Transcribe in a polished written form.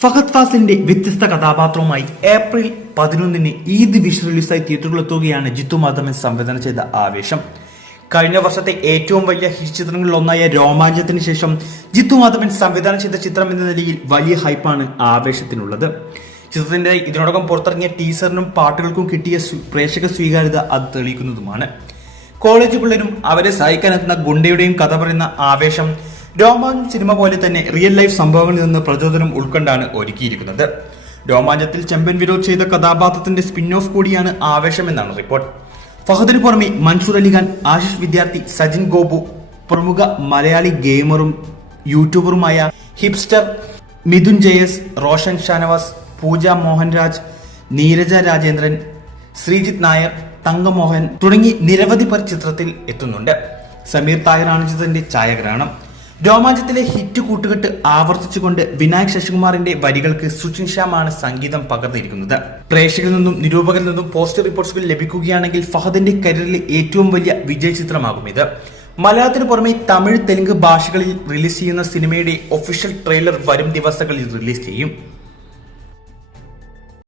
ഫഹദ് ഫാസിലിന്റെ വ്യത്യസ്ത കഥാപാത്രവുമായി April 11 Eid wish റിലീസായി തിയേറ്ററുകളിലെത്തുകയാണ് ജിത്തു മാധവൻ സംവിധാനം ചെയ്ത ആവേശം. കഴിഞ്ഞ വർഷത്തെ ഏറ്റവും വലിയ ഹിറ്റ് ചിത്രങ്ങളിൽ ഒന്നായ രോമാഞ്ചത്തിന് ശേഷം ജിത്തു മാധവൻ സംവിധാനം ചെയ്ത ചിത്രം എന്ന നിലയിൽ വലിയ ഹൈപ്പാണ് ആവേശത്തിനുള്ളത്. ചിത്രത്തിന്റെ ഇതിനോടകം പുറത്തിറങ്ങിയ ടീസറിനും പാട്ടുകൾക്കും കിട്ടിയ പ്രേക്ഷക സ്വീകാര്യത അത് തെളിയിക്കുന്നതുമാണ്. കോളേജ് പിള്ളേരും അവരെ സഹായിക്കാനെത്തുന്ന ഗുണ്ടയുടെയും കഥ പറയുന്ന ആവേശം രോമാഞ്ചം സിനിമ പോലെ തന്നെ റിയൽ ലൈഫ് സംഭവങ്ങളിൽ നിന്ന് പ്രചോദനം ഉൾക്കൊണ്ടാണ് ഒരുക്കിയിരിക്കുന്നത്. രോമാഞ്ചത്തിൽ ചെമ്പൻ വിനോദ് ചെയ്ത കഥാപാത്രത്തിന്റെ സ്പിൻ ഓഫ് കൂടിയാണ് ആവേശം എന്നാണ് റിപ്പോർട്ട്. ഫഹദിന് പുറമെ മൻസൂർ അലിഖാൻ, ആശിഷ് വിദ്യാർത്ഥി, സജിൻ ഗോപു, പ്രമുഖ മലയാളി ഗെയിമറും യൂട്യൂബറുമായ ഹിപ്സ്റ്റർ മിഥുൻ ജയസ്, റോഷൻ ഷാനവാസ്, പൂജ മോഹൻരാജ്, നീരജ രാജേന്ദ്രൻ, ശ്രീജിത്ത് നായർ, തങ്കമോഹൻ തുടങ്ങി നിരവധി പേർ ചിത്രത്തിൽ എത്തുന്നുണ്ട്. സമീർ താഹിറാണ് ചിത്രത്തിന്റെ ഛായാഗ്രഹണം. രോമാഞ്ചത്തിലെ ഹിറ്റ് കൂട്ടുകെട്ട് ആവർത്തിച്ചുകൊണ്ട് വിനായക് ശശികുമാറിന്റെ വരികൾക്ക് സുഷിൻ ശ്യാമാണ് സംഗീതം പകർന്നിരിക്കുന്നത്. പ്രേക്ഷകരിൽ നിന്നും നിരൂപകരിൽ നിന്നും പോസിറ്റീവ് റിപ്പോർട്ട്സുകൾ ലഭിക്കുകയാണെങ്കിൽ ഫഹദിന്റെ കരിയറിലെ ഏറ്റവും വലിയ വിജയ ചിത്രമാകും ഇത്. മലയാളത്തിന് പുറമെ തമിഴ്, തെലുങ്ക് ഭാഷകളിൽ റിലീസ് ചെയ്യുന്ന സിനിമയുടെ ഒഫീഷ്യൽ ട്രെയിലർ വരും ദിവസങ്ങളിൽ റിലീസ് ചെയ്യും.